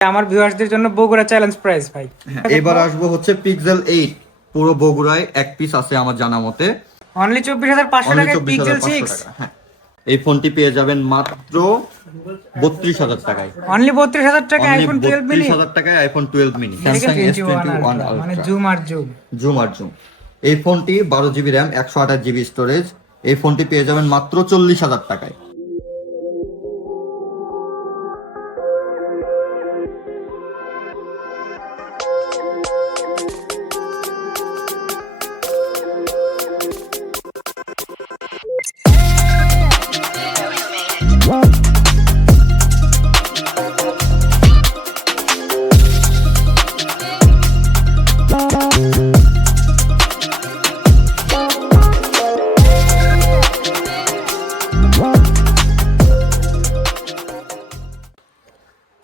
আমার ভিউয়ার্সদের জন্য বগুড়া চ্যালেঞ্জ প্রাইস ভাই। হ্যাঁ, এবার আসব হচ্ছে পিক্সেল এইট পুরো বগুড়ায় এক পিস আছে আমার জানা মতে। অনলি চব্বিশ হাজার পাঁচশো অনলি টাকায় পিক্সেল টাকা হ্যাঁ। এই ফোনটি পেয়ে যাবেন মাত্র বত্রিশ হাজার টাকায়। অনলি বত্রিশ হাজার টাকা আইফোন টুয়েলভ মিনি বত্রিশ হাজার টাকায় iPhone twelve mini Samsung S twenty one মানে জুম আর জুম জুম আর জুম এই ফোনটি বারো জিবি র্যাম একশো আঠাশ জিবি স্টোরেজ এই ফোনটি পেয়ে যাবেন মাত্র চল্লিশ হাজার টাকায়।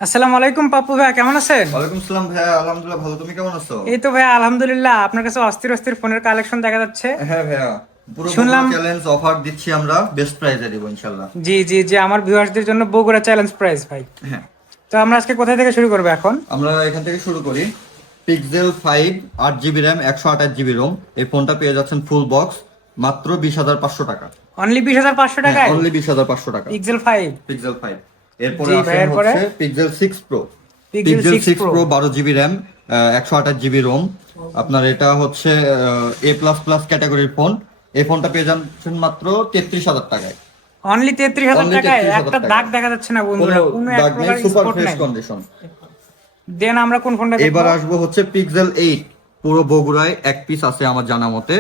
আসসালামু আলাইকুম পাপ্পু ভাই কেমন আছেন? ওয়ালাইকুম সালাম আলহামদুলিল্লাহ ভালো। তুমি কেমন আছো? এই তো ভাই আলহামদুলিল্লাহ। আপনার কাছে অস্থির অস্থির ফোনের কালেকশন দেখা যাচ্ছে। হ্যাঁ ভাইয়া পুরো শুনলাম- চ্যালেঞ্জ অফার দিচ্ছি আমরা বেস্ট প্রাইজে দিব ইনশাল্লাহ জি জি জি আমার ভিউয়ার্সদের জন্য বগুড়া চ্যালেঞ্জ প্রাইস ভাই। হ্যাঁ। তো আমরা আজকে কোথায় থেকে শুরু করব এখন? আমরা এখান থেকে শুরু করি। পিক্সেল ফাইভ আট জিবি র্যাম একশো আঠাশ জিবি রোম এই ফোনটা পেয়ে যাচ্ছেন ফুল বক্স মাত্র বিশ হাজার পাঁচশো টাকা। অনলি বিশ হাজার পাঁচশো টাকায়? অনলি বিশ হাজার পাঁচশো টাকা। পিক্সেল ফাইভ পিক্সেল ফাইভ এরপরে আসে হচ্ছে Pixel six pro Pixel Pixel 6 six pro বারো জিবি র্যাম একশো আঠাশ জিবি রোম আপনার এটা হচ্ছে এ প্লাস প্লাস ক্যাটাগরির ফোন এই ফোনটা পেয়ে যাচ্ছেন মাত্র তেত্রিশ হাজার টাকায়। অনলি তেত্রিশ হাজার টাকায়? একটা দাগ দেখা যাচ্ছে না বন্ধুরা। কোনো দাগ নেই সুপার ফ্রেশ কন্ডিশন দেন আমরা কোন ফোনটা এবার আসব হচ্ছে পিক্সেল এইট পুরো বগুড়ায় এক পিস আছে আমার জানা মতে।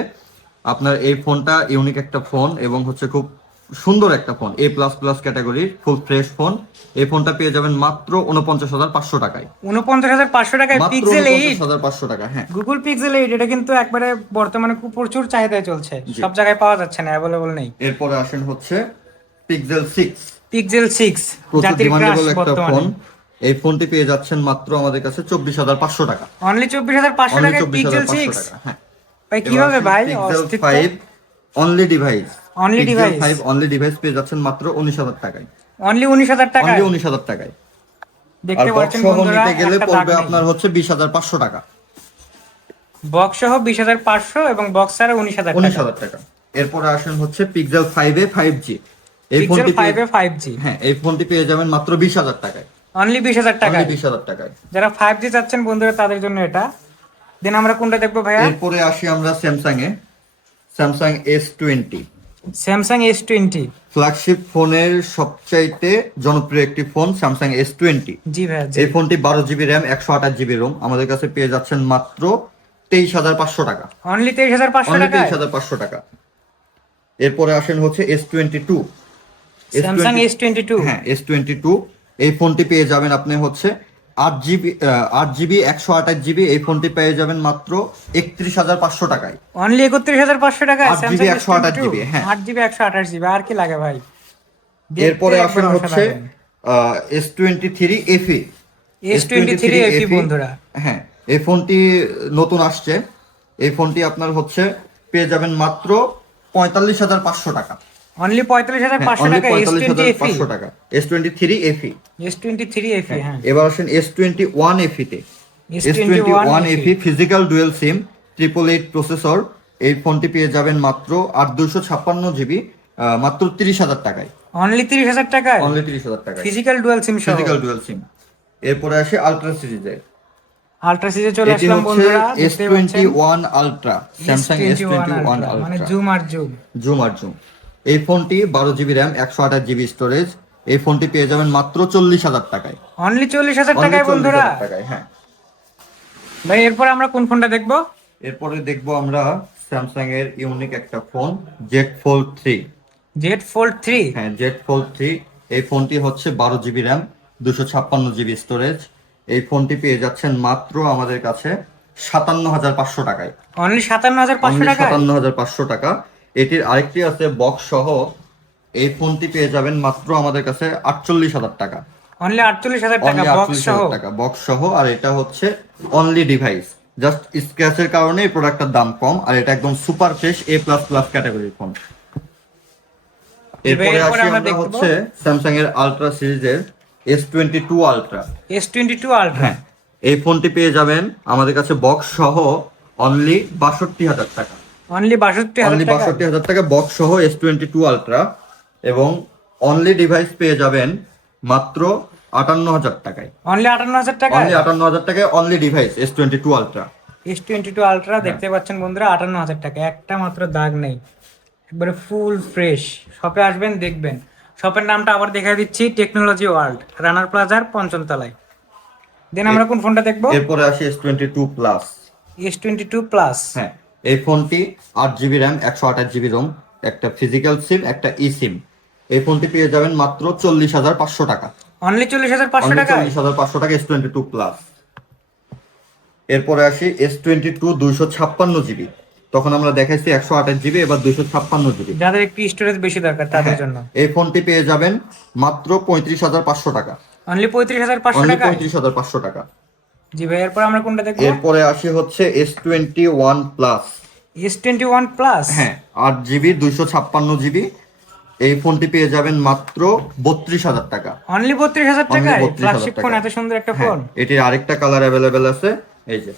আপনার এই ফোনটা ইউনিক একটা ফোন এবং হচ্ছে খুব সুন্দর একটা ফোন এ প্লাস প্লাস ক্যাটাগরির ফুল ফ্রেশ ফোন এই ফোনটা পেয়ে যাবেন মাত্র উনপঞ্চাশ হাজার পাঁচশো টাকায়। উনপঞ্চাশ হাজার পাঁচশো টাকায় পিক্সেল এইট হাজার পাঁচশো টাকা হ্যাঁ। গুগল পিক্সেল এইট এটা কিন্তু একবারে বর্তমানে খুব প্রচুর চাহিদায় চলছে। সব জায়গায় পাওয়া যাচ্ছে না অ্যাভেলেবল নেই। এরপরে আসেন হচ্ছে পিক্সেল সিক্স পিক্সেল সিক্স প্রচুর জাতির ক্রাশ ডিমান্ডেবল একটা ফোন বর্তমানে এই ফোনটি পেয়ে যাচ্ছেন মাত্র আমাদের কাছে চব্বিশ হাজার পাঁচশো টাকা। অনলি চব্বিশ হাজার পাঁচশো টাকায় পিক্সেল পাঁচশো সিক্স টাকা হ্যাঁ। ভাই কীভাবে ভাই? পিক্সেল অস্তিত্ব five only device Only device? Five only device পেয়ে যাচ্ছেন মাত্র উনিশ হাজার টাকায়। অনলি উনিশ হাজার টাকায়? অনলি উনিশ হাজার টাকায়। দেখতে পাচ্ছেন বন্ধুরা গেলে পড়বে আপনার হচ্ছে বিশ হাজার পাঁচশো টাকা। বক্স সহ বিশ হাজার পাঁচশো এবং বক্স ছাড়া উনিশ হাজার উনিশ হাজার টাকা। এরপরে আসেন হচ্ছে Pixel five A five G এই ফোনটি ফাইভ এ ফাইভ জি হ্যাঁ এই ফোনটি পেয়ে যাবেন মাত্র বিশ হাজার টাকায়। অনলি বিশ হাজার টাকায়। বিশ হাজার টাকায়। যারা ফাইভ জি চাচ্ছেন বন্ধুরা তাদের জন্য এটা। দেন আমরা কোনটা দেখব ভাইয়া? এরপরে আসি আমরা Samsung A. Samsung S twenty Samsung S twenty flagship ফোনের সবচাইতে জনপ্রিয় একটি ফোন স্যামসাং এস টোয়েন্টি জি ভাইয়া জি। এই ফোনটি বারো জিবি র্যাম একশো আঠাশ জিবি রোম আমাদের কাছে পেয়ে যাচ্ছেন মাত্র তেইশ হাজার পাঁচশো টাকা। অনলি তেইশ হাজার পাঁচশো টাকায়? তেইশ হাজার পাঁচশো টাকা। এরপরে আসেন হচ্ছে S twenty two Samsung S twenty two হ্যাঁ এস টোয়েন্টি টু এই ফোনটি পেয়ে যাবেন আপনি হচ্ছে আট জিবি আট জিবি একশো আঠাশ জিবি এই ফোনটি পেয়ে যাবেন মাত্র একত্রিশ হাজার পাঁচশো টাকায়। অনলি একত্রিশ হাজার পাঁচশো টাকায় আট স্যামসাং এস 128 GB, হ্যাঁ। আট জিবি একশো আঠাশ জিবি আর কি লাগে ভাই? এরপরে আসেন হচ্ছে। S twenty three FE S23 FE বন্ধুরা। হ্যাঁ এই ফোনটি নতুন আসছে। এই ফোনটি আপনার হচ্ছে পেয়ে যাবেন মাত্র পঁয়তাল্লিশ হাজার পাঁচশো টাকা। অনলি পঁয়তাল্লিশ হাজার পাঁচশো অনলি টাকা এস পঁয়তাল্লিশ টোয়েন্টি হাজার পাঁচশো টাকা। S twenty three FE S twenty three FE হ্যাঁ। এবার আসেন S twenty one এফিতে S twenty one S21 FE physical dual SIM triple eight processor এই ফোনটি পেয়ে যাবেন মাত্র আট দুশো ছাপ্পান্ন জিবি মাত্র তিরিশ হাজার টাকায়। অনলি তিরিশ হাজার টাকায়? অনলি তিরিশ হাজার টাকায়। Physical dual SIM physical dual SIM এরপরে আসে আলট্রা সিরিজের আলট্রা সিজে চলে আসলাম বন্ধুরা এস দেখতে টোয়েন্টি পাচ্ছেন one ultra Samsung S twenty one Ultra, মানে জুম আর জুম জুম আর জুম এই ফোনটি বারো জিবি র্যাম একশো আঠাশ জিবি স্টোরেজ এই ফোনটি পেয়ে যাবেন মাত্র চল্লিশ হাজার টাকায়। অনলি চল্লিশ হাজার টাকায় বন্ধুরা? হ্যাঁ। ভাই এরপর আমরা কোন ফোনটা দেখব? এরপরে দেখব আমরা স্যামসাং এর ইউনিক একটা phone Z fold three Z fold three হ্যাঁ জেড ফোল্ড থ্রি এই ফোনটি হচ্ছে বারো জিবি র্যাম দুশো ছাপ্পান্ন জিবি স্টোরেজ এই ফোনটি পেয়ে যাচ্ছেন মাত্র আমাদের কাছে সাতান্ন হাজার পাঁচশো টাকায়। অনলি সাতান্ন হাজার পাঁচশো টাকা সাতান্ন হাজার পাঁচশো টাকা। এটির আরেকটি আছে বক্স সহ এই ফোনটি পেয়ে যাবেন মাত্র আমাদের কাছে আটচল্লিশ হাজার টাকা। অনলি আটচল্লিশ হাজার টাকা বক্স সহ? টাকা বক্স সহ আর এটা হচ্ছে অনলি ডিভাইস জাস্ট স্ক্র্যাচের কারণে এই প্রোডাক্টটার দাম কম আর এটা একদম super fresh A plus plus ক্যাটাগরির ফোন এরপরে আসি আমরা হচ্ছে স্যামসাং এর আলট্রা সিরিজের S twenty two ultra S twenty two ultra এই ফোনটি পেয়ে যাবেন আমাদের কাছে বক্স সহ অনলি বাষট্টি হাজার টাকা। অনলি বাষট্টি অনলি বাষট্টি হাজার টাকা বক্স সহ এস টোয়েন্টি টু আলট্রা এবং অনলি ডিভাইস পেয়ে যাবেন মাত্র আটান্ন হাজার টাকায়। অনলি আটান্ন হাজার টাকা অনলি আটান্ন হাজার টাকায় only device S twenty two ultra S twenty two ultra দেখতে পাচ্ছেন বন্ধুরা আটান্ন হাজার টাকা। একটা মাত্র দাগ নেই। একবারে ফুল ফ্রেশ শপে আসবেন দেখবেন। শপের নামটা আবার দেখাই দিচ্ছি টেকনোলজি ওয়ার্ল্ড রানার প্লাজার পঞ্চম তলায় দেন আমরা কোন ফোনটা দেখব? এরপরে আসি S twenty two plus S twenty two plus হ্যাঁ। এই ফোনটি আট জিবি র্যাম একশো আঠাশ জিবি রোম একটা ফিজিক্যাল সিম একটা ই সিম এই ফোনটি পেয়ে যাবেন মাত্র চল্লিশ হাজার পাঁচশো টাকা। অনলি চল্লিশ হাজার পাঁচশো টাকা? চল্লিশ হাজার পাঁচশো টাকা এস টোয়েন্টি টু প্লাস এরপরে আসি এস টোয়েন্টি টু দুইশো ছাপ্পান্ন জিবি তখন আমরা দেখাইছি একশো আঠাশ জিবি এবার দুইশো ছাপ্পান্ন জিবি যাদের একটু স্টোরেজ বেশি দরকার তাদের হ্যাঁ। জন্য। এই ফোনটি পেয়ে যাবেন মাত্র পঁয়ত্রিশ হাজার পাঁচশো টাকা। অনলি পঁয়ত্রিশ হাজার পাঁচশো টাকা? পঁয়ত্রিশ হাজার পাঁচশো টাকা। জি ভাই এরপর আমরা কোনটা দেখব? এরপরে আসি হচ্ছে S twenty one plus S twenty one plus হ্যাঁ আট জিবি দুইশো ছাপ্পান্ন জিবি। এই ফোনটি পেয়ে যাবেন মাত্র বত্রিশ হাজার টাকা। অনলি বত্রিশ হাজার 32,000 ফ্ল্যাগশিপ ফোন টাকা। এত সুন্দর একটা হ্যাঁ ফোন এটির আরেকটা কালার অ্যাভেলেবেল আছে। এই যে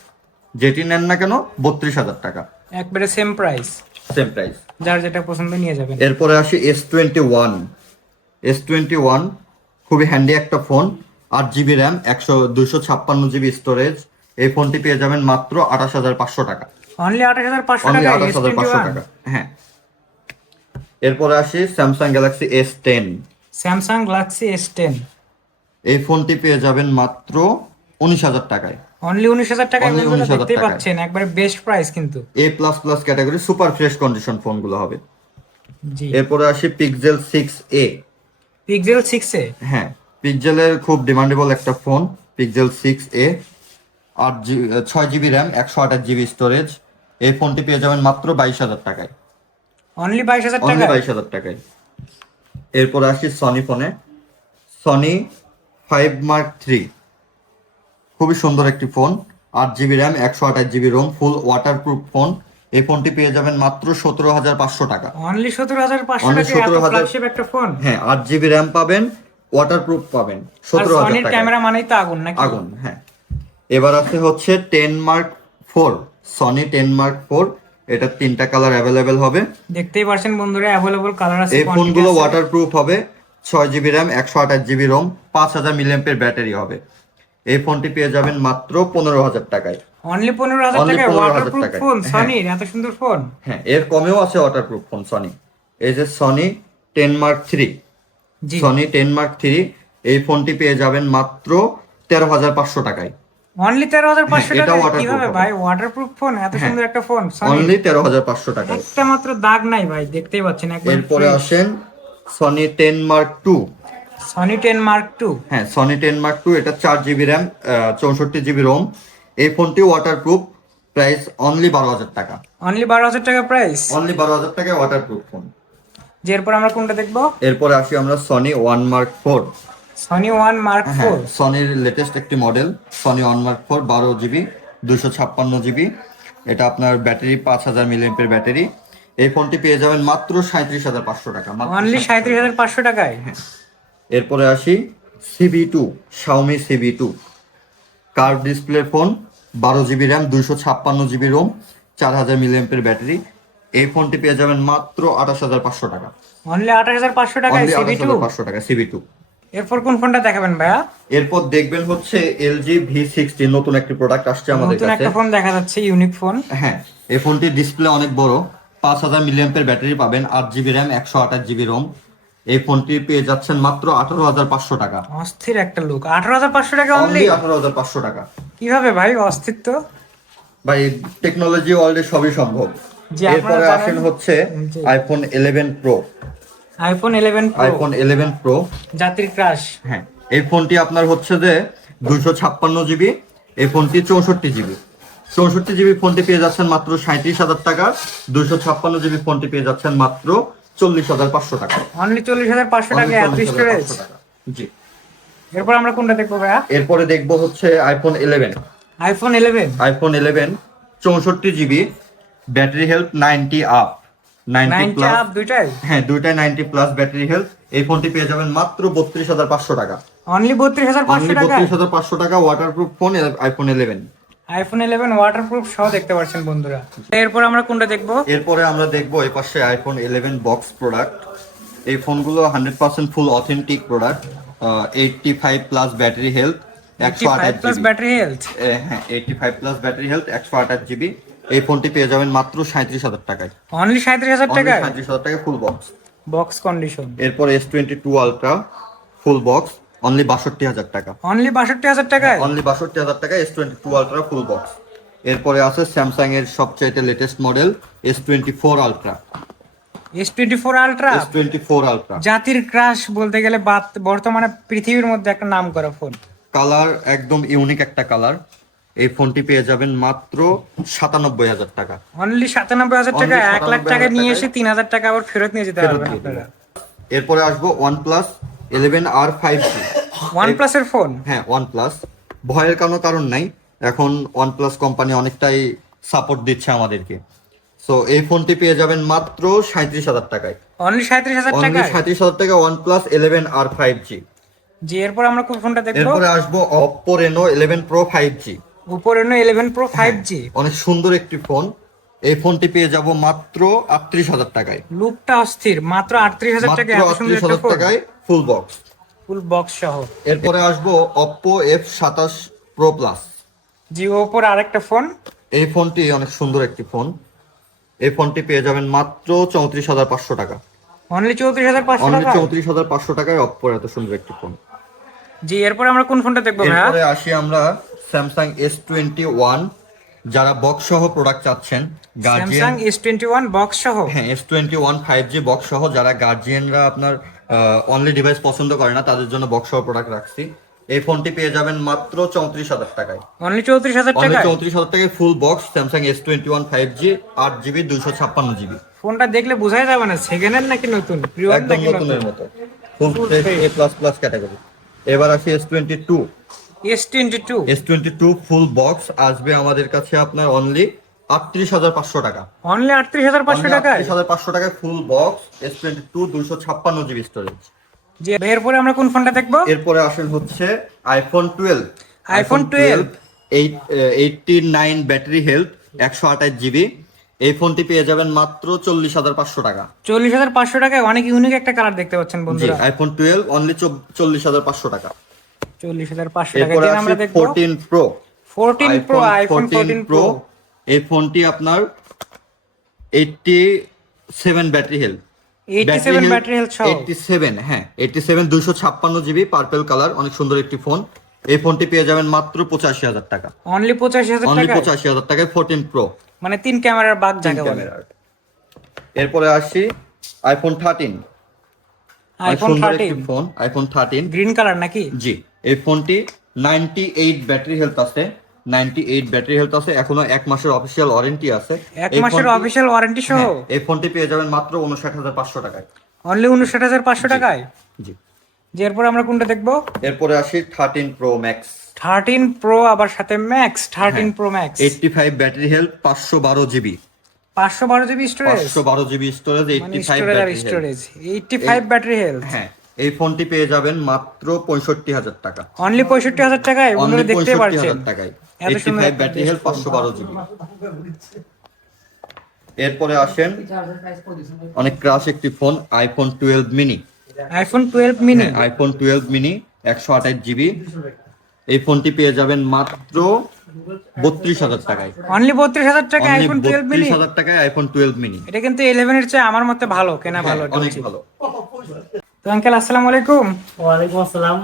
যেটি নেন না কেন বত্রিশ হাজার টাকা। একবারে সেম প্রাইস সেম প্রাইস যার যেটা পছন্দ নিয়ে যাবেন। এরপরে আসি S twenty one S twenty one খুবই হ্যান্ডি একটা ফোন আট জিবি র্যাম একশো দুশো ছাপ্পান্ন জিবি স্টোরেজ এই ফোনটি পেয়ে যাবেন মাত্র আঠাশ হাজার পাঁচশো টাকা। অনলি আঠাশ হাজার পাঁচশো টাকা আঠাশ হাজার পাঁচশো টাকা। হ্যাঁ। এরপরে আসি Samsung Galaxy S ten Samsung Galaxy S ten এই ফোনটি পেয়ে যাবেন মাত্র উনিশ হাজার টাকায়। অনলি উনিশ হাজার টাকায় বন্ধুরা 19,000 পাচ্ছেন একবারে বেস্ট প্রাইস কিন্তু। A plus plus category super fresh condition ফোনগুলো হবে। এরপরে আসি Pixel six A Pixel six A হ্যাঁ। পিক্সেলের খুব ডিমান্ডেবল একটা ফোন পিক্সেল সিক্স এ আট জি ছয় জিবি র্যাম একশো আঠাশ জিবি স্টোরেজ এই ফোনটি পেয়ে যাবেন মাত্র বাইশ হাজার টাকায়। অনলি বাইশ হাজার অনলি টাকা বাইশ হাজার টাকায়। এরপরে আসি সনি ফোনে সনি ফাইভ মার্ক থ্রি খুবই সুন্দর একটি ফোন আট জিবি র্যাম একশো আঠাশ GB ROM full waterproof phone এই ফোনটি পেয়ে যাবেন মাত্র সতেরো হাজার পাঁচশো টাকা। অনলি সতেরো হাজার পাঁচশো টাকা এত 17,000 একটা ফোন হ্যাঁ আট জিবি র্যাম পাবেন ওয়াটারপ্রুফ পাবেন সতেরো হাজার ক্যামেরা মানেই তো আগুন নাকি? আগুন হ্যাঁ। এবার আছে হচ্ছে ten mark four Sony ten mark four এটা তিনটা কালার অ্যাভেলেবেল হবে। দেখতেই পারছেন বন্ধুরা অ্যাভেলেবল কালার আছে এই ফোনগুলো ওয়াটারপ্রুফ হবে ছয় জিবি র্যাম একশো আঠাশ জিবি রোম পাঁচ হাজার মিলিয়াম্পের ব্যাটারি হবে। এই ফোনটি পেয়ে যাবেন মাত্র পনেরো হাজার টাকায়। অনলি পনেরো হাজার টাকায় 15,000 ওয়াটারপ্রুফ ফোন। সনির এত সুন্দর ফোন হ্যাঁ এর কমেও আছে ওয়াটারপ্রুফ ফোন সনি এই যে Sony ten mark three Sony ten mark three এই ফোনটি পেয়ে যাবেন মাত্র তেরো হাজার পাঁচশো টাকায়। অনলি তেরো হাজার পাঁচশো হ্যাঁ, টাকা কীভাবে। ভাই? ওয়াটারপ্রুফ ফোন এত হ্যাঁ। সুন্দর একটা ফোন অনলি তেরো হাজার পাঁচশো টাকায়। একটা মাত্র দাগ নাই ভাই দেখতেই পাচ্ছেন একবার এরপরে আসেন Sony ten mark two Sony ten mark two হ্যাঁ সনি টেন মার্ক টু এটা চার জিবি র্যাম চৌষট্টি জিবি রোম এই ফোনটি ওয়াটারপ্রুফ প্রাইস অনলি বারো হাজার টাকা। অনলি বারো হাজার টাকা প্রাইস অনলি বারো হাজার টাকায় ওয়াটারপ্রুফ ফোন যে এরপর আমরা কোনটা দেখব? এরপরে আসি আমরা Sony one mark four Sony one mark হ্যাঁ ফোর সনির লেটেস্ট একটি model Sony one mark four বারো জিবি দুশো ছাপ্পান্ন জিবি এটা আপনার ব্যাটারি পাঁচ হাজার মিলিয়ামের ব্যাটারি। এই ফোনটি পেয়ে যাবেন মাত্র সাঁত্রিশ হাজার পাঁচশো টাকা অনলি সাঁত্রিশ হাজার পাঁচশো টাকায়? এরপরে আসি Civi two Xiaomi Civi two curve display phone বারো জিবি র্যাম দুইশো ছাপ্পান্ন জিবি রোম চার হাজার মিলিয়ামের ব্যাটারি। এই ফোনটি পেয়ে যাবেন মাত্র আঠাশ হাজার পাঁচশো টাকা। অনলি আঠাশ হাজার পাঁচশো অনলি সিবি টু পাঁচশো টাকা সিবি টু এরপর কোন ফোনটা দেখাবেন ভাইয়া? এরপর দেখবেন হচ্ছে এলজি ভি সিক্সটি নতুন একটি প্রোডাক্ট আসছে আমাদের নতুন কাছে। একটা ফোন দেখা যাচ্ছে ইউনিক ফোন হ্যাঁ এই ফোনটির ডিসপ্লে অনেক বড়। পাঁচ হাজার মিলিয়ামের ব্যাটারি পাবেন আট জিবি র্যাম একশো আঠাশ জিবি রোম এই ফোনটি পেয়ে যাচ্ছেন মাত্র আঠারো হাজার পাঁচশো টাকা। অস্থির একটা লুক আঠারো হাজার পাঁচশো টাকা অনলি আঠারো হাজার পাঁচশো টাকা। কীভাবে ভাই অস্থিত্ব ভাই টেকনোলজি ওয়ার্ল্ডে সবই সম্ভব। এরপরে আসেন হচ্ছে iPhone eleven pro iPhone eleven iPhone eleven pro জাতির ক্রাশ হ্যাঁ এই ফোনটি আপনার হচ্ছে যে দুইশো ছাপ্পান্ন জিবি এই ফোনটি চৌষট্টি জিবি। চৌষট্টি জিবি ফোনটি পেয়ে যাচ্ছেন মাত্র সাঁত্রিশ হাজার টাকা দুইশো ছাপ্পান্ন জিবি ফোনটি পেয়ে যাচ্ছেন মাত্র চল্লিশ হাজার পাঁচশো টাকা। অনলি চল্লিশ হাজার পাঁচশো টাকা। স্টোরেজ জি। এরপর আমরা কোনটা দেখব ভাইয়া? এরপরে দেখব হচ্ছে iPhone eleven iPhone eleven iPhone eleven চৌষট্টি GB battery health ninety up ninety up দুইটাই? হ্যাঁ দুইটাই নাইনটি প্লাস ব্যাটারি হেলথ এই ফোনটি পেয়ে যাবেন মাত্র বত্রিশ হাজার পাঁচশো টাকা। অনলি বত্রিশ হাজার পাঁচশো টাকা বত্রিশ হাজার পাঁচশো টাকা waterproof phone iPhone eleven iPhone eleven waterproof সহ দেখতে পাচ্ছেন বন্ধুরা। এরপর আমরা কোনটা দেখব? এরপরে আমরা দেখব এই পাশে আইফোন ইলেভেন বক্স প্রোডাক্ট এই ফোনগুলো hundred percent full authentic product eighty five plus battery health একশো আঠাশ প্লাস ব্যাটারি হেলথ হ্যাঁ eighty five plus battery health একশো আঠাশ জিবি এই ফোনটি পেয়ে যাবেন মাত্র সাঁত্রিশ হাজার টাকায়। অনলি সাঁত্রিশ হাজার টাকায়? সাঁত্রিশ হাজার টাকায় ফুল বক্স বক্স কন্ডিশন এরপর S twenty two ultra full box only বাষট্টি হাজার টাকা। অনলি বাষট্টি হাজার টাকায়? অনলি বাষট্টি হাজার টাকা S twenty two ultra full box এরপরে আছে স্যামসাং এর সবচাইতে latest model S twenty four ultra S twenty four ultra S twenty four ultra জাতির ক্রাশ বলতে গেলে বর্তমানে পৃথিবীর মধ্যে একটা নাম করা ফোন কালার একদম ইউনিক একটা কালার এই ফোনটি পেয়ে যাবেন মাত্র সাতানব্বই হাজার টাকা। অনলি সাতানব্বই হাজার টাকা এক লাখ টাকা নিয়ে এসে তিন হাজার টাকা আবার ফেরত নিয়ে যেতে পারবেন আপনারা। এরপরে আসব OnePlus eleven R five G one প্লাসের ফোন হ্যাঁ ওয়ান প্লাস ভয়ের কোনো কারণ নাই। এখন ওয়ান প্লাস কোম্পানি অনেকটাই সাপোর্ট দিচ্ছে আমাদেরকে। সো এই ফোনটি পেয়ে যাবেন মাত্র সাঁত্রিশ হাজার টাকায়। অনলি সাঁত্রিশ হাজার অনলি টাকায়? সাঁত্রিশ হাজার টাকা OnePlus eleven R five G জি এরপর আমরা কোন ফোনটা দেখব? এরপরে আসব Oppo Reno eleven pro five G উপরে ইলেভেন প্রো ফাইভ জি অনেক সুন্দর একটি ফোন। এই ফোনটি পেয়ে যাব মাত্র আটত্রিশ হাজার টাকায়। লুকটা অস্থির মাত্র আটত্রিশ হাজার মাত্র টাকা এত আটত্রিশ হাজার টাকায় ফুল বক্স ফুল বক্স সহ। এরপরে আসব অপো এফ সাতাশ প্রো প্লাস জি ওপর আরেকটা ফোন। এই ফোনটি অনেক সুন্দর একটি ফোন। এই ফোনটি পেয়ে যাবেন মাত্র চৌত্রিশ হাজার পাঁচশো টাকা। অনলি চৌত্রিশ হাজার পাঁচশো অনলি চৌত্রিশ হাজার পাঁচশো টাকায় অপ্পোর এত সুন্দর একটি ফোন। জি এরপর আমরা কোন ফোনটা দেখব এরপরে আসি আমরা স্যামসাং এস টোয়েন্টি ওয়ান যারা বক্স সহ প্রোডাক্ট চাচ্ছেন guardian S twenty one box সহ? হ্যাঁ S twenty one five G box সহ যারা গার্জিয়ানরা আপনার অনলি ডিভাইস পছন্দ করে না তাদের জন্য বক্স সহ প্রোডাক্ট রাখছি। এই ফোনটি পেয়ে যাবেন মাত্র চৌত্রিশ হাজার টাকায়। অনলি চৌত্রিশ হাজার টাকা চৌত্রিশ হাজার টাকায় full box Samsung S twenty one five G আট জিবি দুইশো ছাপ্পান্ন জিবি ফোনটা দেখলে বোঝাই যাবে না সেকেন্ড হ্যান্ড নাকি নতুন? একদম নতুনের মতো। Full A plus plus category এবার আসি S twenty two S twenty two S twenty two full box আসবে আমাদের কাছে আপনার অনলি আটত্রিশ হাজার পাঁচশো টাকা। অনলি আটত্রিশ হাজার পাঁচশো টাকায়? Full box S twenty two দুইশো ছাপ্পান্ন জিবি স্টোরেজ জি এরপরে আমরা কোন ফোনটা দেখব? এরপরে আসেন হচ্ছে iPhone twelve iPhone 12 eight eighty nine battery health একশো আঠাশ জিবি এই ফোনটি পেয়ে যাবেন মাত্র চল্লিশ হাজার পাঁচশো টাকা। চল্লিশ হাজার পাঁচশো টাকায় অনেক ইউনিক একটা কালার দেখতে পাচ্ছেন বন্ধুরা। আইফোন টুয়েলভ অনলি চল্লিশ হাজার পাঁচশো টাকা। চল্লিশ হাজার পাঁচশো টাকা এরপরে যেটা আসি আমরা দেখব fourteen pro fourteen pro iPhone fourteen pro এই ফোনটি আপনার এইটটি সেভেন ব্যাটারি হেলথ হ্যাঁ জিবি পার্পেল কালার অনেক সুন্দর একটি ফোন এই ফোনটি পেয়ে যাবেন মাত্র পঁচাশি হাজার টাকা। অনলি পঁচাশি হাজার অনলি টাকা পঁচাশি হাজার টাকায় ফোরটিন প্রো মানে তিন ক্যামেরার বাদ জায়গা এরপরে আসি iPhone thirteen iPhone thirteen phone iPhone thirteen green colour নাকি? জি। এই ফোনটি নাইনটি এইট ব্যাটারি হেলথ আছে নাইনটি এইট ব্যাটারি হেলথ আছে এখনও এক মাসের অফিসিয়াল ওয়ারেন্টি আছে। এক মাসের অফিসিয়াল ওয়ারেন্টি সহ? হ্যাঁ, এই ফোনটি পেয়ে যাবেন মাত্র উনষাট হাজার পাঁচশো টাকায়। অনলি উনষাট হাজার পাঁচশো টাকায়? জি। যে এরপর আমরা কোনটা দেখব? এরপরে আসি thirteen pro max thirteen pro আবার সাথে max thirteen pro max eighty five battery health পাঁচশো বারো জিবি। পাঁচশো বারো জিবি স্টোরেজ পাঁচশো বারো জিবি স্টোরেজ মানে এইটটি ফাইভ স্টোরেজ আর battery storage eighty five battery health. হ্যাঁ এই ফোনটি পেয়ে যাবেন মাত্র পঁয়ষট্টি হাজার টাকা। অনলি পঁয়ষট্টি হাজার টাকায়? অনলি পঁয়ষট্টি হাজার টাকায়। ফাইভ ব্যাটারি হেলথ পাঁচশো বারো জিবি। এরপরে আসেন অনেক ক্রাশ একটি phone iPhone twelve mini iPhone twelve mini iPhone twelve mini একশো আঠাশ জিবি। এই ফোনটি পেয়ে যাবেন মাত্র বত্রিশ হাজার টাকায়। অনলি বত্রিশ হাজার টাকা আইফোন টুয়েলভ মিনি হাজার টাকায় আইফোন টুয়েলভ মিনি এটা কিন্তু ইলেভেনের চেয়ে আমার মতে ভালো কেনা ভালো অনেক ভালো। তো আঙ্কেল আসসালামু আলাইকুম। ওয়ালাইকুম আসসালাম।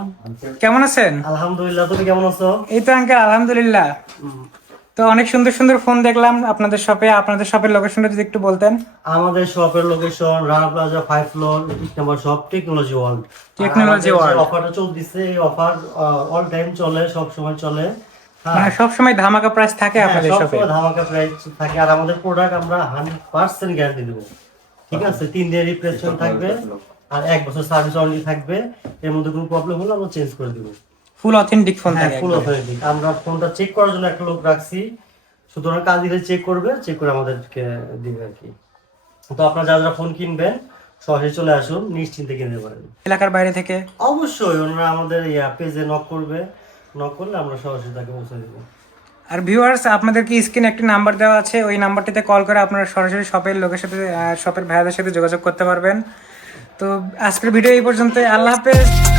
কেমন আছেন? আলহামদুলিল্লাহ তুমি কেমন আছো? এই তো আঙ্কেল আলহামদুলিল্লাহ। তো অনেক সুন্দর সুন্দর ফোন দেখলাম আপনাদের শপে আপনাদের শপের লোকেশনটা যদি একটু বলতেন। আমাদের শপের location Rana Plaza five floor number shop technology world Technology World। অফারটা চলতেছে এই অফার অল টাইম চলে সব সময় চলে। হ্যাঁ। মানে সবসময় ধামাকা প্রাইস থাকে হ্যাঁ, আপনাদের শপে ধামাকা প্রাইস থাকে। আর আমাদের প্রোডাক্ট আমরা হান্ড্রেড পার্সেন্ট গ্যারান্টি দেবো। ঠিক আছে? তিন দিনের রিপ্লেসমেন্ট থাকবে। আর এক বছর সার্ভিস ওয়ারেন্টি থাকবে এর মধ্যে কোনো প্রবলেম হলে আমরা চেঞ্জ করে দিব। ফুল অথেন্টিক ফোন থাকে ফুল অথেন্টিক আমরা ফোনটা চেক করার জন্য একটা লোক রাখছি সুতরাং কাজ দিলে চেক করবে চেক করে আমাদেরকে দিবে আর কি। তো আপনারা যারা যারা ফোন কিনবেন সরাসরি চলে আসুন নিশ্চিন্তে কিনতে পারেন। এলাকার বাইরে থেকে? অবশ্যই ওনারা আমাদের ইয়া পেজে নক করবে। নক করলে আমরা সরাসরি তাকে পৌঁছে দেবো। আর ভিউয়ার্স আপনাদেরকে স্ক্রিনে একটি নাম্বার দেওয়া আছে? ওই নাম্বারটিতে কল করে আপনারা সরাসরি শপের লোকের সাথে শপের ভাইয়াদের সাথে যোগাযোগ করতে পারবেন। তো আজকের ভিডিও এই পর্যন্ত আল্লাহ হাফেজ।